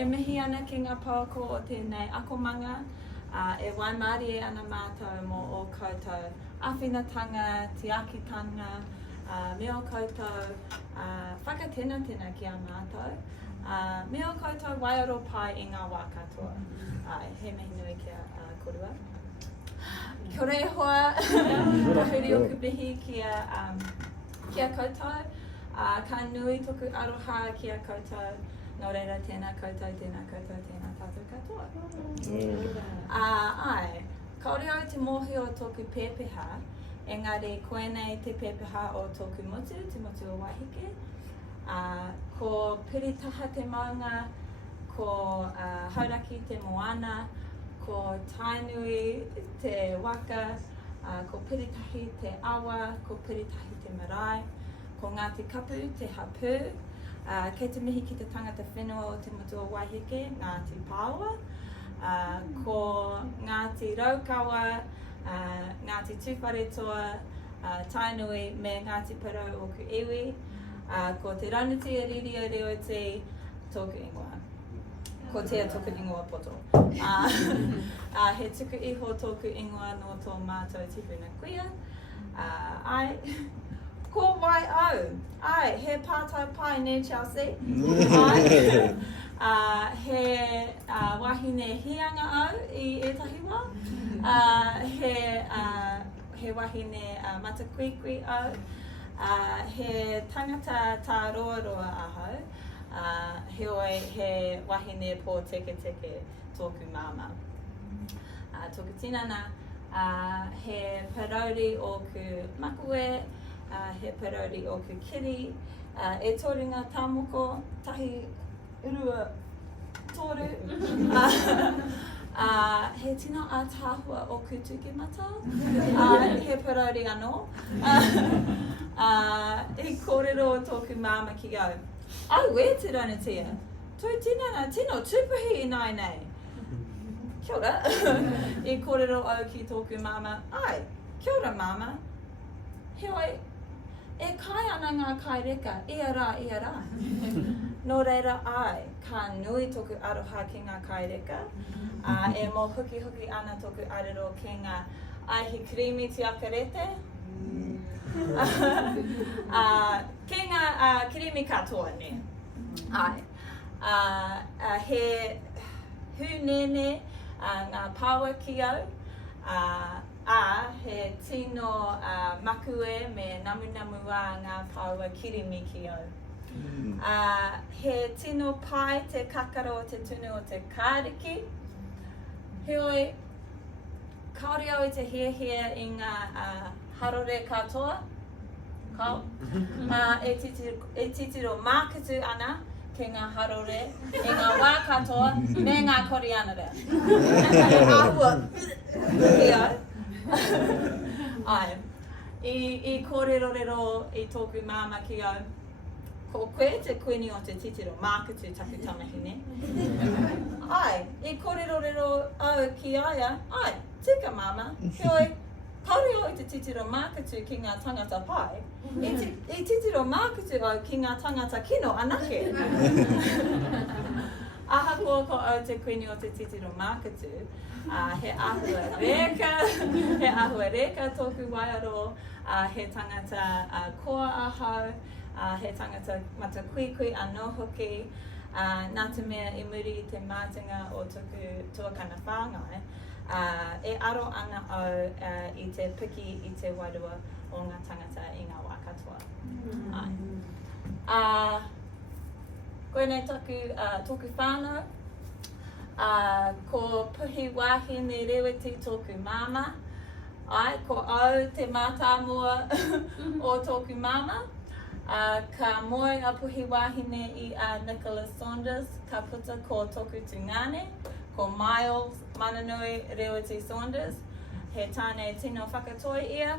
e mihi ana ki ngā pauko o tēnei akomanga, e waimari e ana mātou mō o koutou awhinatanga, tiakitanga, me o koutou whakatena ki a mātou, me o koutou waiaro pai i ngā wā katoa. He mihi nui kia korua. Kia ora e hoa, tahuri o kupihi kia koutou, ka nui toku aroha kia koutou, nō reira tēnā koutou, tēnā tātou katoa. Ai, kaore au te mohi o tōku pēpeha, engari koenei te pēpeha o tōku motu, te motu o wahike. Ko piritaha te maunga, ko hauraki te moana, ko tainui te waka, ko piritahi te awa, ko piritahi te marae, ko Ngāti Kapu te hapu, kei te mihi ki te tangata whenua o te motu o wahike, Ngāti Pāua, ko Ngāti Raukawa, Ngāti Tūwharetoa, tainui me Ngāti Parau o ku iwi, ko te raunuti a riri o reo te tōku ingoa. Ko tea tōku ingoa poto. He tuku iho tōku ingoa no tō mātou tipuna kuia. Ai, ko wai au. Ai, he pātai pai ne Chelsea. Ai, he wahine hianga au I etahi wā. He wahine matakuikui au. He tangata tā roa ahau. Heoi he wahine pō teke tōku māma. Tōku tinana, he parauri o ku makue, he parauri o ku kiri, e tōringa tāmoko, tahi urua tōru. He tino a tāhua o ku tukimata, he parauri anō. He kōrero tōku māma ki au. Au e te raunutia, tō tinana tino tūpuhi I nai nei. Kia ora, I kōrero au ki tōku māma, ai, kia ora māma. Heoi, e kai ana ngā kaireka, ia rā. Nō reira ai, ka nui tōku aroha ki ngā kaireka, e mō huki ana tōku arero ki ngā aihi krimi tiakarete. Ki ngā kirimi katoa ne. Ai. He hūnene ngā pāua ki au. He tino makue me namu a ngā pāua kirimi ki au. He tino pai te kakaro o te tunu o te kāriki. Heoi, kaore au I te hia I ngā harore katoa. Kau. E titiro mākutu ana ki ngā harore, e ngā wā katoa, me ngā korianara. E āhua ki au. Ai, I kōrero I tōku māma ki au, ko koe te kuini o te titiro mākutu taku tamahine. Ai, I kōrero au ki aia, ai, tika māma, heoi, kaore au I te titiro mākutu ki ngā tangata pai, I titiro mākutu au ki ngā tangata kino anake. Ahakoa ko au te kuini o te titiro mākutu, he āhua reka tōku waiaro, he tangata koa ahau, he tangata matakuikui anō hoki, nā te mea I muri I te mātinga o tōku tuakana whāngai, e aro ana au I te piki I te wairua o ngā tangata I ngā wā katoa. Koenei tōku whānau, ko puhi wāhine reweti tōku māma, ai, ko au te mātāmua o tōku māma, ka moe a puhi wāhine I Nicholas Saunders, ka puta ko tōku tungane, ko Miles Mananui Reweti Saunders, he tāne tino whakatoi ia.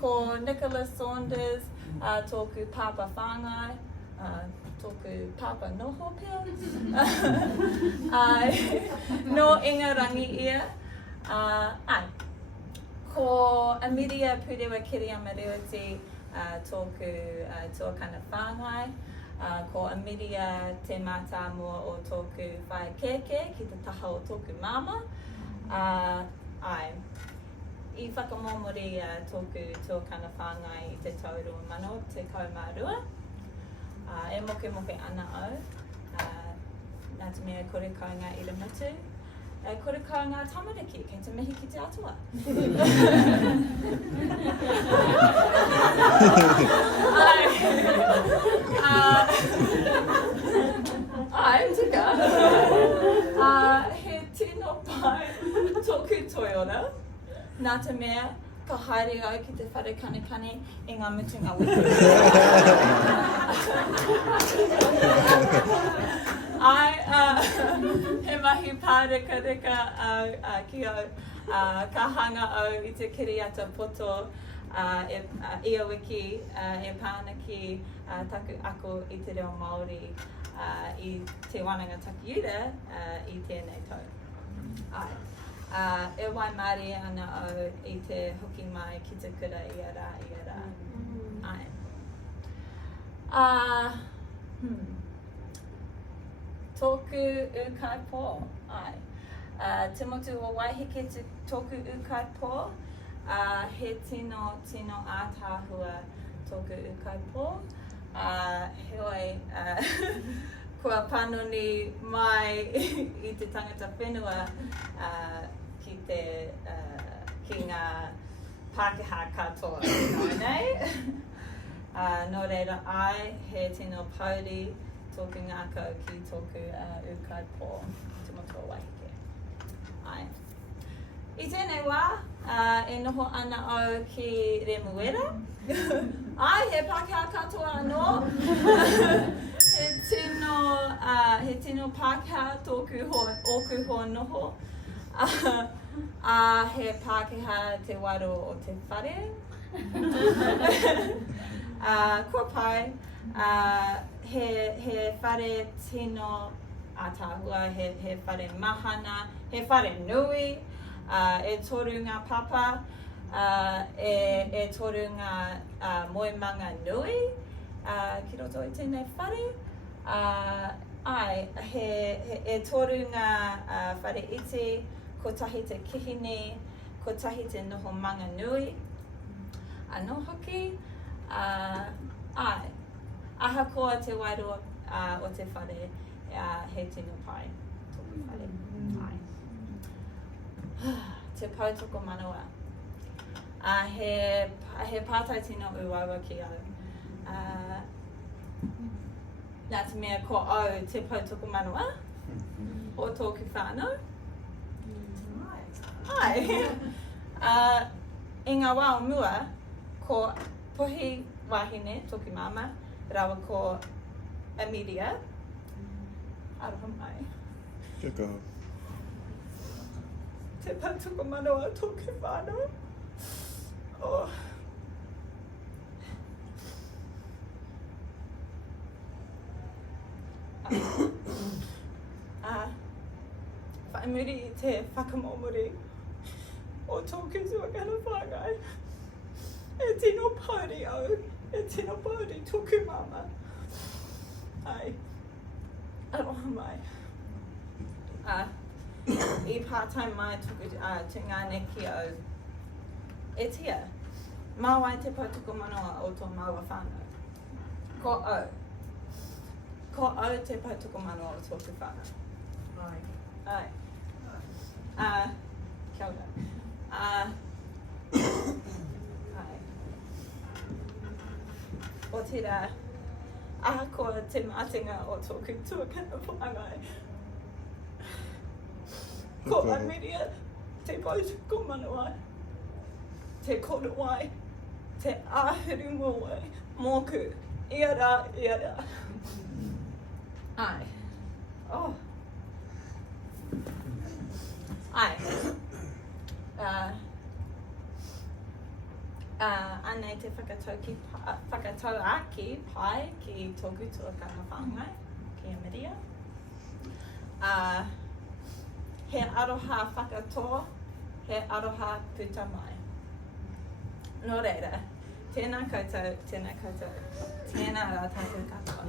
Ko Nicholas Saunders, tōku pāpa whāngai, tōku pāpa noho pia. No ingarangi ia. Ko Amiria Purewa Kiriama Reweti, tōku tuakana whāngai. Ko amiria te mata mua o tōku whai keke ki te taha o tōku mama. Ai, I whakamomori tōku tuakana whāngai I te taurua mano, te kaumārua. E moke ana au. Nā te mea kore kaunga I le mutu. Kore kaunga tamariki, kei te mihi ki te atua. Ai, tika. He tino pai tōku toiora. Nā te mea, ka haere au ki te whare kane I ngā mutunga wiki. He mahi pāreka ki au, ka hanga au I te kiriata poto Ia wiki, e pāna ki taku ako I te reo Māori I te wānanga takiura I tēnei tau. Ai, e wai Māori ana au I te hoki mai ki te kura ia rā. Ai. Tōku ukai pō, ai. Te motu o waiheke tōku ukai pō, he tino ātāhua tōku ukai pō. Heoi, kua panoni mai I te tangata whenua ki ngā Pākehā katoa, nei? Nō reira ai, he tino pauri tōku ngākau ki tōku ukai pō, te motu o waiheke. Ai. I tēnei wā, e noho ana au ki Remuera. Ai, he Pākehā katoa anō. He tino Pākehā tōku oku ho noho. He Pākehā te waro o te whare. Kua pai, he whare tino ātāhua, he whare mahana, he whare nui, e toru ngā papa, e toru ngā moemanga nui, ki roto I tēnei whare. Ai, e toru ngā whare iti, ko tahi te kihini, ko tahi te noho manga nui. Anō hoki, ai, aha koa te wairua o te whare, he tino pai, tōku whare. Ai. Te pau toko manawa. He pātai tino uawa ki au. Nā te mea ko au te pau toko manawa o tōku whānau. Ai. I ngā wā o mua, ko pohi wahine toki mama, rawa ko Emilia. Aroha mai. Kia kaha. Te patuko manoa toki whānau. Oh. Whaimuri I te whakamomori o tōku tuakana whāngai. E tino pauri au, e tino pauri tōku mama. Ai, aroha mai. I pātai mai tōku te ngāne ki au. E tia, mawai te pātuko manoa o tō maua whānau. Ko au. Ko au te pātuko manoa o tōku whānau. Ai. Kia ora. O te rā, aha koa te mātinga o tōku tuakana whāngai. Ko amiria te pātuko manoa, te kora wai, te āhuru mōwai, mōku, ia rā. Ai. Oh. Ai. Anei te whakatau aki pai ki tōku tuakana whāngai, ki Amiria. He aroha whakatoa, he aroha puta mai. Nō reira, Tēnā koutou, tēnā koutou. Tēnā rā tātou katoa.